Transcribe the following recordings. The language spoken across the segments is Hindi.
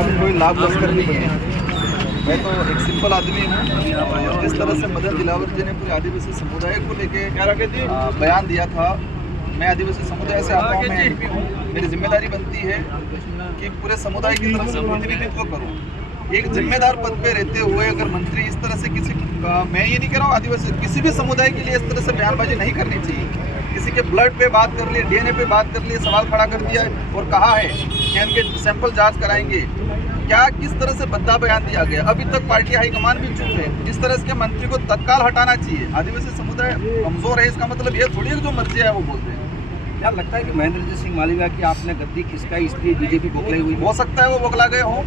मेरा भी कोई लाभ लश्कर नहीं है। मैं तो एक सिंपल आदमी हूँ। जिस तरह से मदन दिलावर जी ने पूरे आदिवासी समुदाय को लेके बयान दिया था, मैं आदिवासी समुदाय से आता हूँ, मैं एमपी हूँ। मेरी जिम्मेदारी बनती है कि पूरे समुदाय की तरफ से प्रतिनिधित्व करूँ। एक जिम्मेदार पद पे रहते हुए अगर मंत्री इस तरह से किसी मैं ये नहीं कह रहा हूँ आदिवासी किसी भी समुदाय के लिए इस तरह से बयानबाजी नहीं करनी चाहिए। किसी के ब्लड पे बात कर लिए, डीएनए पे बात कर लिए, सवाल खड़ा कर दिया और कहा है कि उनके सैंपल जांच कराएंगे। क्या किस तरह से बद्दा बयान दिया गया? अभी तक पार्टी हाईकमान भी चुप है। इस तरह के मंत्री को तत्काल हटाना चाहिए। आदिवासी समुदाय कमजोर है, इसका मतलब ये थोड़ी है जो मर्जी है वो बोलते हैं। क्या लगता है कि महेंद्र सिंह मालवीय की आपने गद्दी किसका इसलिए बीजेपी बौखलाई हुई? हो सकता है वो बौखला गए हों,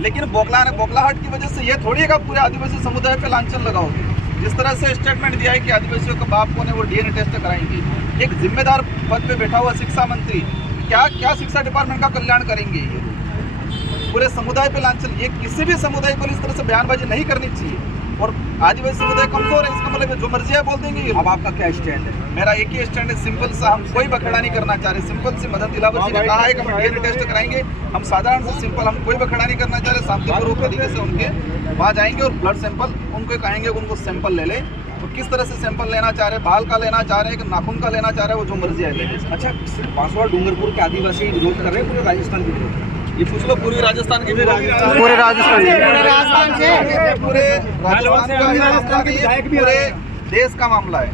लेकिन बौखलाहट की वजह से ये थोड़ी है कि पूरे आदिवासी समुदाय पे लांछन लगाओगे। जिस तरह से स्टेटमेंट दिया है कि आदिवासियों का बाप कौन है वो डीएनए टेस्ट कराएंगे। एक जिम्मेदार पद पे बैठा हुआ शिक्षा मंत्री क्या शिक्षा डिपार्टमेंट का कल्याण करेंगे? ये पूरे समुदाय पे लांछन, ये किसी भी समुदाय को इस तरह से बयानबाजी नहीं करनी चाहिए। और आदिवासी समुदाय कमजोर है, इसका मतलब जो मर्जी है बोल देंगे। अब आपका क्या स्टैंड है? मेरा एक ही स्टैंड है, सिंपल सा। हम कोई बखेड़ा नहीं करना चाह रहे। सिंपल से मदन दिलावर जी ने कहा है कि हम डीएनए टेस्ट कराएंगे। हम साधारण से सिंपल, हम कोई बखेड़ा नहीं करना चाह रहे। शांतिपूर्वक तरीके से उनके वहाँ जाएंगे और ब्लड सैंपल उनको कहेंगे उनको सैंपल ले ले। तो किस तरह से सैंपल लेना चाह रहे हैं, बाल का लेना चाह रहे हैं कि नाखून का लेना चाह रहे हैं, वो जो मर्जी है ले। अच्छा, सिर्फ बांसवाड़ा डूंगरपुर के आदिवासी विरोध कर रहे हैं, पूरे राजस्थान के विरोध? ये पूछ लो पूरी राजस्थान की, पूरे पूरे देश का मामला है।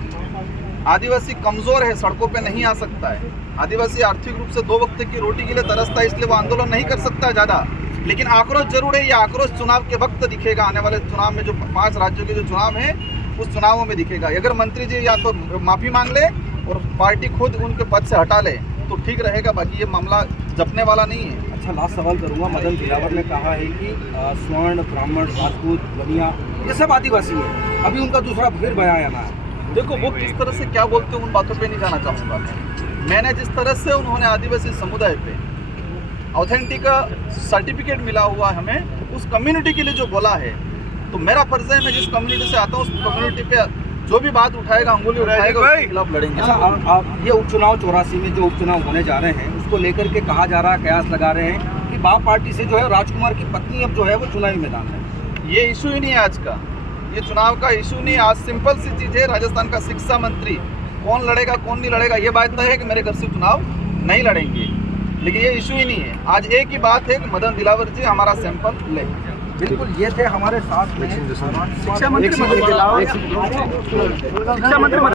आदिवासी कमजोर है, सड़कों पे नहीं आ सकता है। आदिवासी आर्थिक रूप से 2 वक्त की रोटी के लिए तरसता है, इसलिए वो आंदोलन नहीं कर सकता ज्यादा। लेकिन आक्रोश जरूर है। ये आक्रोश चुनाव के वक्त दिखेगा। आने वाले चुनाव में जो 5 राज्यों के जो चुनाव है उस चुनावों में दिखेगा। अगर मंत्री जी या तो माफी मांग ले और पार्टी खुद उनके पद से हटा ले तो ठीक रहेगा। बाकी ये मामला जपने वाला नहीं है। अच्छा, लास्ट सवाल करूंगा। मदन दिलावर ने कहा है कि स्वर्ण, ब्राह्मण, राजपूत, बनिया ये सब आदिवासी है। अभी उनका दूसरा फिर बयान आना है। देखो वो किस तरह से क्या बोलते हैं उन बातों पे नहीं जाना चाहूँगा। मैंने जिस तरह से उन्होंने आदिवासी समुदाय पे ऑथेंटिक सर्टिफिकेट मिला हुआ हमें उस कम्युनिटी के लिए जो बोला है, तो मेरा फर्ज है मैं जिस कम्युनिटी से आता हूँ उस कम्युनिटी पे जो भी बात उठाएगा, अंगुली उठाएगा, उसके खिलाफ लड़ेंगे। अच्छा, आप ये उपचुनाव 84 में जो उपचुनाव होने जा रहे हैं उसको लेकर के कहा जा रहा है, कयास लगा रहे हैं कि बाप पार्टी से जो है राजकुमार की पत्नी अब जो है वो चुनावी मैदान है। ये इशू ही नहीं है आज का, ये चुनाव का इशू नहीं। आज सिंपल सी चीज़ है, राजस्थान का शिक्षा मंत्री कौन लड़ेगा कौन नहीं लड़ेगा ये बात तय है कि मेरे घर से चुनाव नहीं लड़ेंगे। लेकिन ये इशू ही नहीं है। आज एक ही बात है कि मदन दिलावर जी हमारा सैंपल ले। बिल्कुल, ये थे हमारे साथ में शिक्षा मंत्री